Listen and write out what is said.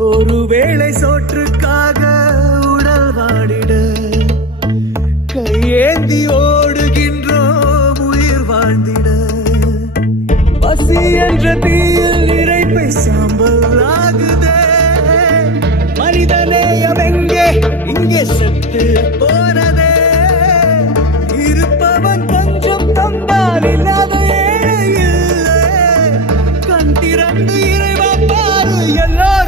ஒரு வேளை சோற்றுக்காக உடல் வாடிட கையேந்தி ஓடுகின்றோம் உயிர் வாழ்ந்திட. பசி என்ற தீயில் நிறைப்பை சாம்பல் ஆகுதே மனிதநேயம் எங்கே? இங்கே செத்து போனதே. இருப்பவன் கொஞ்சம் தம்பால் இல்லாத கண் திறந்து இறைவா பாரு எல்லாரும்